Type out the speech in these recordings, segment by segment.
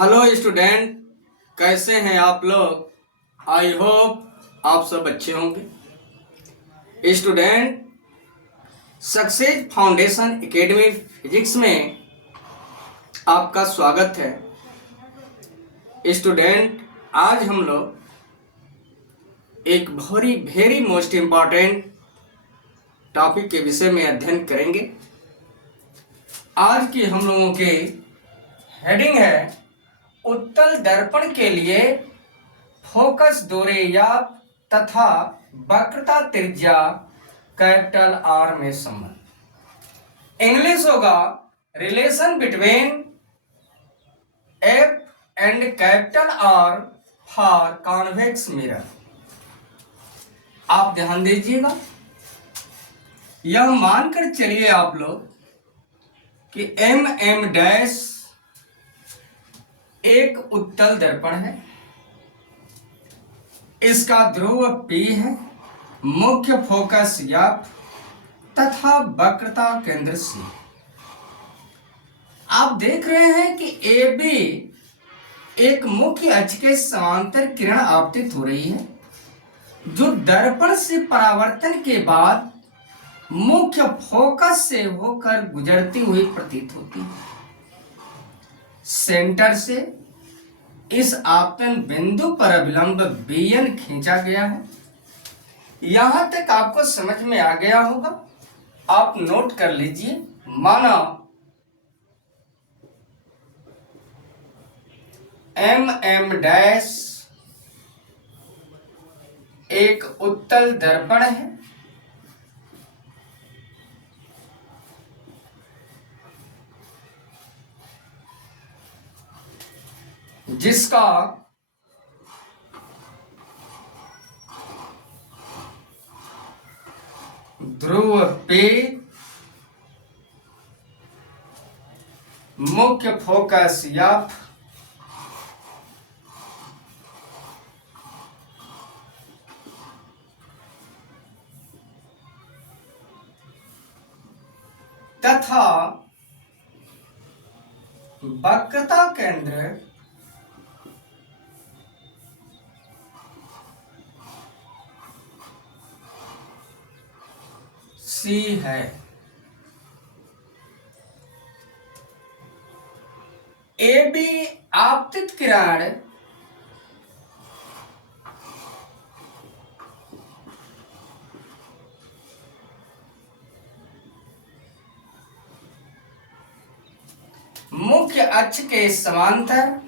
Hello student, कैसे हैं आप लोग। आई होप आप सब अच्छे होंगे। Student, success foundation academy physics में आपका स्वागत है। स्टूडेंट, आज हम लोग एक very very most important topic के विषय में अध्ययन करेंगे। आज की हम लोगों के हेडिंग है उत्तल दर्पण के लिए फोकस दोरेयाप तथा वक्रता त्रिज्या कैपिटल आर में संबंध। इंग्लिश होगा relation between F and capital R for convex mirror. आप ध्यान दीजिएगा, यह मानकर चलिए आप लोग कि एम डैश एक उत्तल दर्पण है, इसका ध्रुव P है, मुख्य फोकस F तथा वक्रता केंद्र C। आप देख रहे हैं कि AB एक मुख्य अक्ष के समांतर किरण आपतित हो रही है, जो दर्पण से परावर्तन के बाद मुख्य फोकस से होकर गुजरती हुई प्रतीत होती है। सेंटर से इस आपतन बिंदु पर अभिलंब BN खींचा गया है। यहां तक आपको समझ में आ गया होगा, आप नोट कर लीजिए। माना एम डैश एक उत्तल दर्पण है, जिसका ध्रुव P मुख्य फोकस F तथा वक्रता केंद्र C है। AB आपतित किरण मुख्य अक्ष के समांतर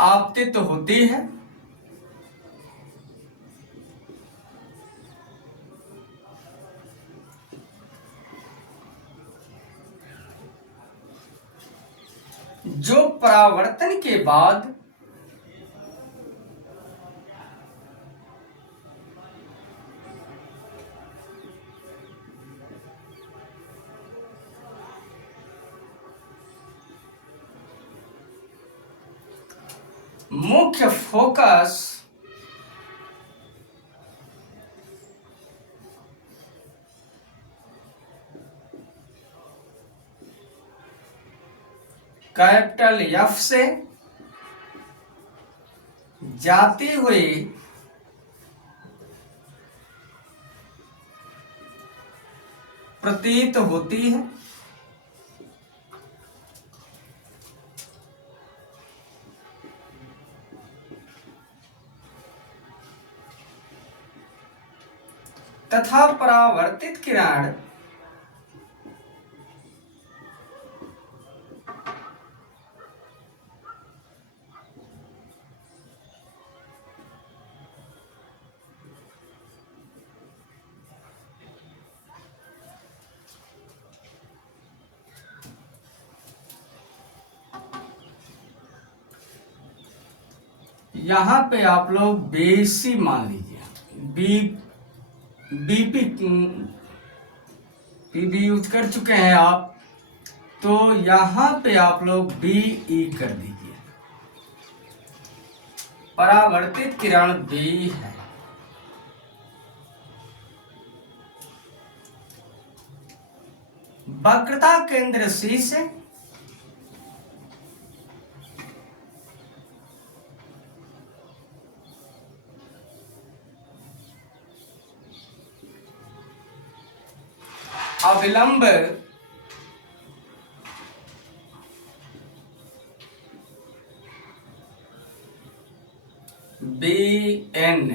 आपतित होती है। जो परावर्तन के बाद मुख्य फोकस कैपिटल F से जाती हुई प्रतीत होती है। तथा परावर्तित किरण यहां पे आप लोग BC मान लीजिए, पीबी यूज कर चुके हैं आप, तो यहां पे आप लोग BE कर दीजिए। परावर्तित किरण बी है। वक्रता केंद्र सी से अविलंब BN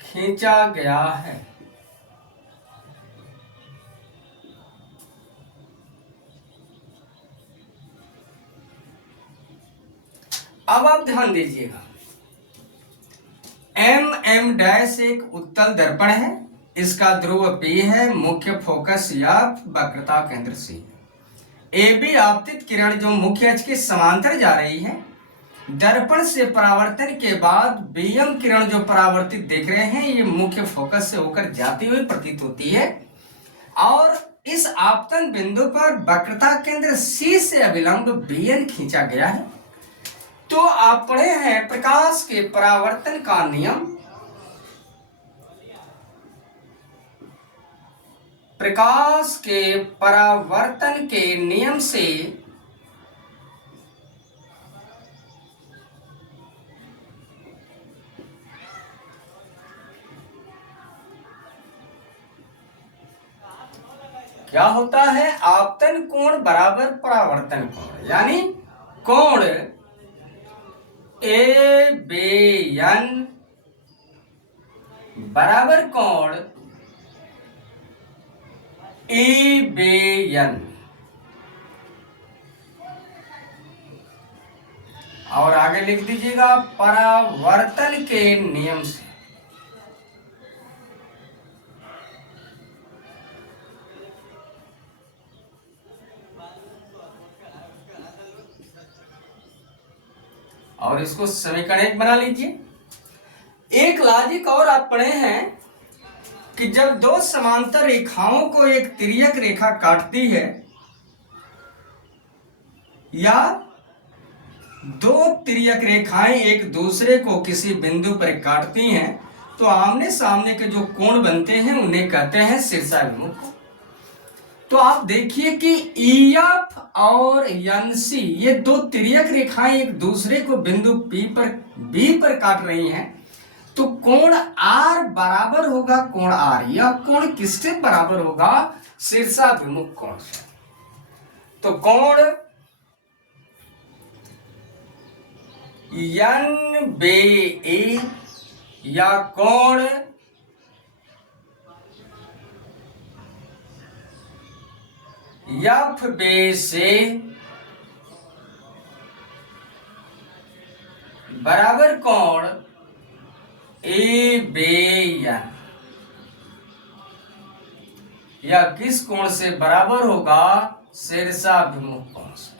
खींचा गया है। अब आप ध्यान दीजिएगा, MM डैश एक उत्तल दर्पण है, इसका ध्रुव P है, मुख्य फोकस या वक्रता केंद्र C। AB आपतित किरण जो मुख्य अक्ष के समांतर जा रही है, दर्पण से परावर्तन के बाद BM किरण जो परावर्तित देख रहे हैं, ये मुख्य फोकस से होकर जाती हुई प्रतीत होती है और इस आपतन बिंदु पर वक्रता केंद्र C से अभिलंब BN खींचा गया है। तो आप पढ़े हैं प्रकाश के परावर्तन का नियम। प्रकाश के परावर्तन के नियम से क्या होता है, आपतन कोण बराबर परावर्तन कोण, यानी कोण ABN बराबर कोण EBN। और आगे लिख दीजिएगा परावर्तन के नियम से और इसको समीकरण 1 बना लीजिए। एक लॉजिक और आप पढ़े हैं कि जब दो समांतर रेखाओं को एक तिर्यक रेखा काटती है या दो तिर्यक रेखाएं एक दूसरे को किसी बिंदु पर काटती हैं तो आमने सामने के जो कोण बनते हैं उन्हें कहते हैं शीर्षाभिमुख। तो आप देखिए कि EF और NC ये दो तिर्यक रेखाएं एक दूसरे को बिंदु B पर काट रही हैं, तो कोण R बराबर होगा कोण R। यह कोण किससे बराबर होगा, शीर्षाभिमुख कोण से। तो कोण NBE या कोण FB से बराबर कोण EBN। या किस कोण से बराबर होगा, शीर्षाभिमुख कोण से।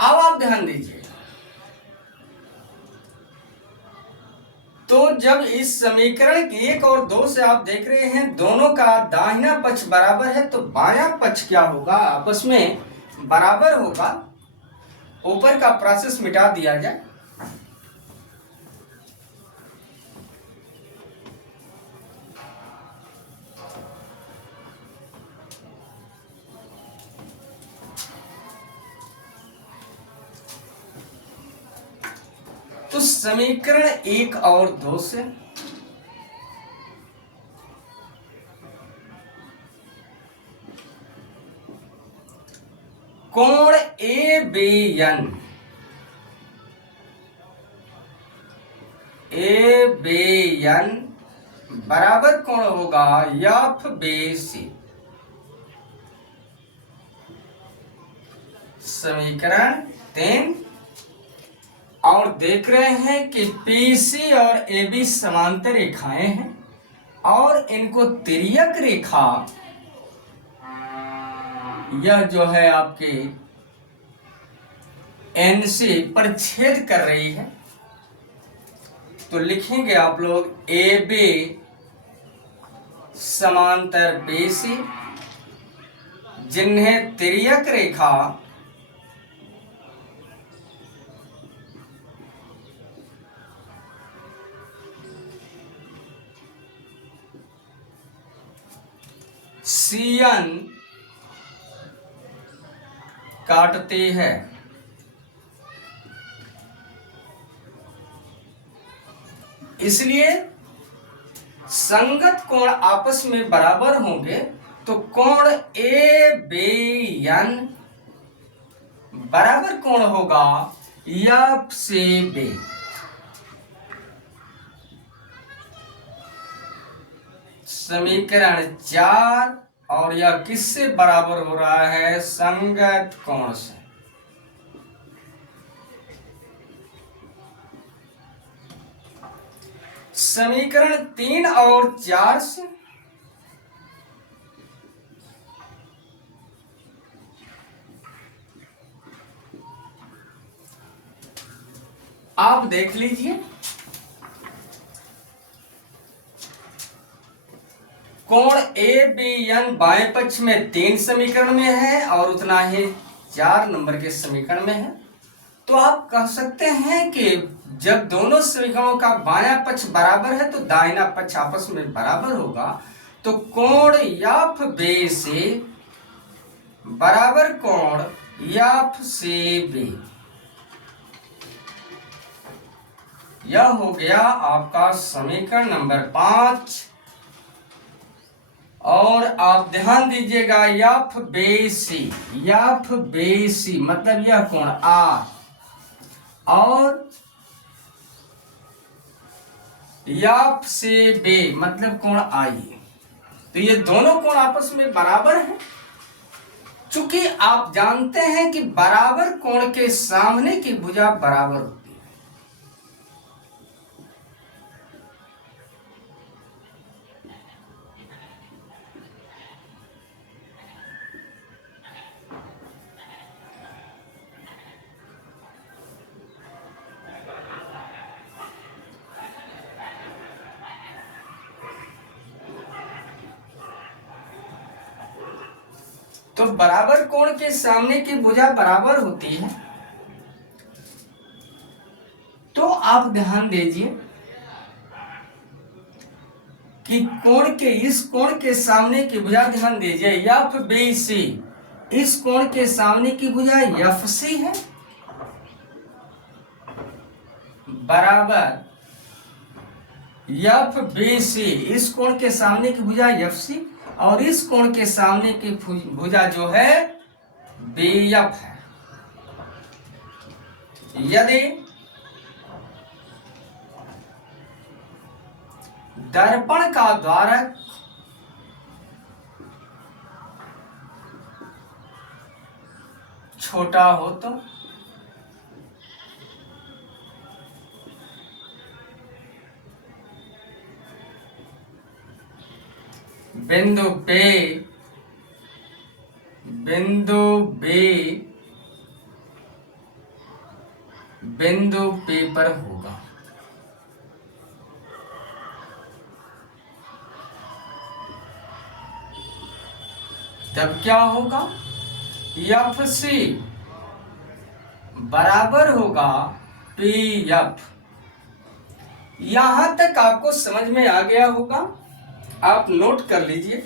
अब आप ध्यान दीजिए, तो जब इस समीकरण 1 और 2 से आप देख रहे हैं दोनों का दाहिना पक्ष बराबर है, तो बायां पक्ष क्या होगा, आपस में बराबर होगा। ऊपर का प्रोसेस मिटा दिया जाए। तो समीकरण 1 और 2 से कोण ABN बराबर कोण होगा FBC। समीकरण 3। और देख रहे हैं कि PC और AB समांतर रेखाएं हैं और इनको तिर्यक रेखा यह जो है आपके NC पर छेद कर रही है। तो लिखेंगे आप लोग AB समांतर पेशी जिन्हें तिर्यक रेखा CN काटती है। इसलिए संगत कोण आपस में बराबर होंगे तो कोण ABN बराबर कोण होगा F से B। समीकरण 4 और यह किससे बराबर हो रहा है? संगत कोण से। समीकरण 3 और 4 से आप देख लीजिए, कोण ABN बाएं पक्ष में 3 समीकरण में है और उतना ही 4 नंबर के समीकरण में है। तो आप कह सकते हैं कि जब दोनों समीकरणों का बायां पक्ष बराबर है तो दाहिना पक्ष आपस में बराबर होगा। तो कोण FB से बराबर कोण FCB, यह हो गया आपका समीकरण नंबर 5। और आप ध्यान दीजिएगा FBC मतलब यह कोण R और FCB मतलब कोण I। तो ये दोनों कोण आपस में बराबर हैं। चूंकि आप जानते हैं कि बराबर कोण के सामने की भुजा बराबर होती है। तो बराबर कोण के सामने की भुजा बराबर होती है। तो आप ध्यान दीजिए कि इस कोण के सामने की भुजा, ध्यान दीजिए FBC, इस कोण के सामने की भुजा FC है बराबर FBC, इस कोण के सामने की भुजा FC और इस कोण के सामने की भुजा जो है BF है। यदि दर्पण का द्वारक छोटा हो तो बिंदु P पर होगा। तब क्या होगा? FC बराबर होगा PF। यहां तक आपको समझ में आ गया होगा, आप नोट कर लीजिए।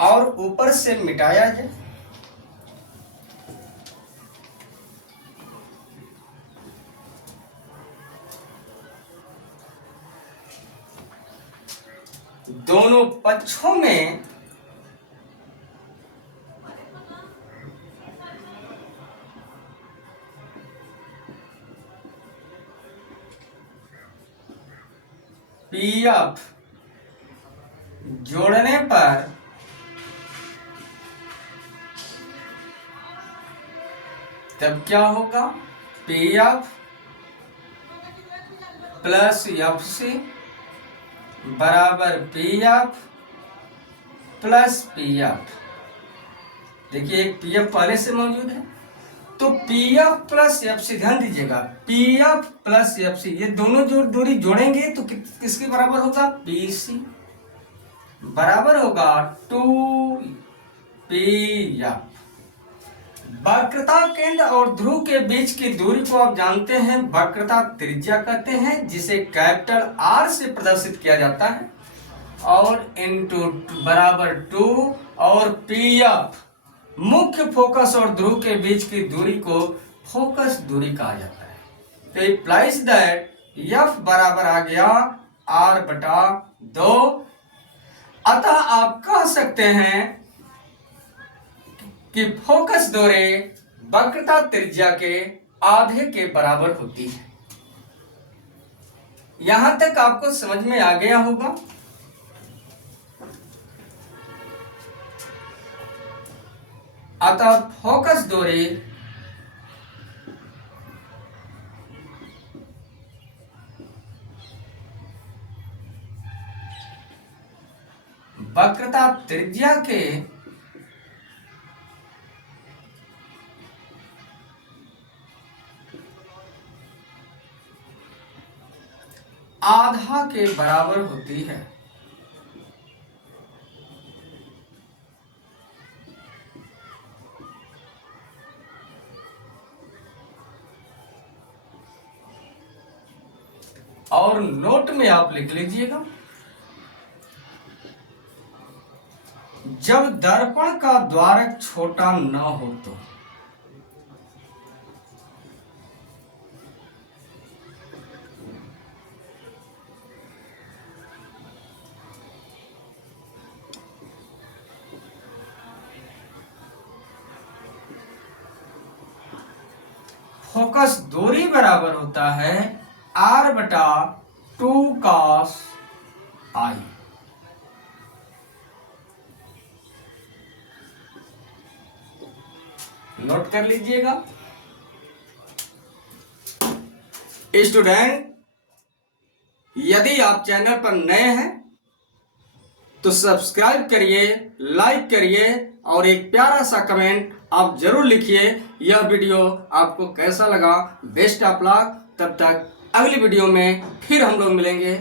और ऊपर से मिटाया जाए। दोनों पक्षों में PF जोड़ने पर तब क्या होगा? PF प्लस FC बराबर PF प्लस PF। देखिए एक PF पहले से मौजूद है तो P F plus F C, ध्यान दीजिएगा, P F plus F C, ये दोनों जो दूरी जोड़ेंगे तो किसके बराबर होगा, पी सी बराबर होगा 2 पी एफ। वक्रता केंद्र और ध्रुव के बीच की दूरी को आप जानते हैं वक्रता त्रिज्या कहते हैं, जिसे कैपिटल आर से प्रदर्शित किया जाता है, और इनटू बराबर 2, और पी एफ मुख्य फोकस और ध्रुव के बीच की दूरी को फोकस दूरी कहा जाता है। तो इम्प्लाइज दैट एफ बराबर आ गया आर बटा 2। अतः आप कह सकते हैं कि फोकस दूरी वक्रता त्रिज्या के आधे के बराबर होती है। यहां तक आपको समझ में आ गया होगा। अतः फोकस दूरी वक्रता त्रिज्या के आधा के बराबर होती है। और नोट में आप लिख लीजिएगा, जब दर्पण का द्वारक छोटा न हो तो फोकस दूरी बराबर होता है आर बटा 2 cos आई। नोट कर लीजिएगा। स्टूडेंट, यदि आप चैनल पर नए हैं तो सब्सक्राइब करिए, लाइक करिए और एक प्यारा सा कमेंट आप जरूर लिखिए। यह वीडियो आपको कैसा लगा। Best of luck. तब तक अगली वीडियो में फिर हम लोग मिलेंगे।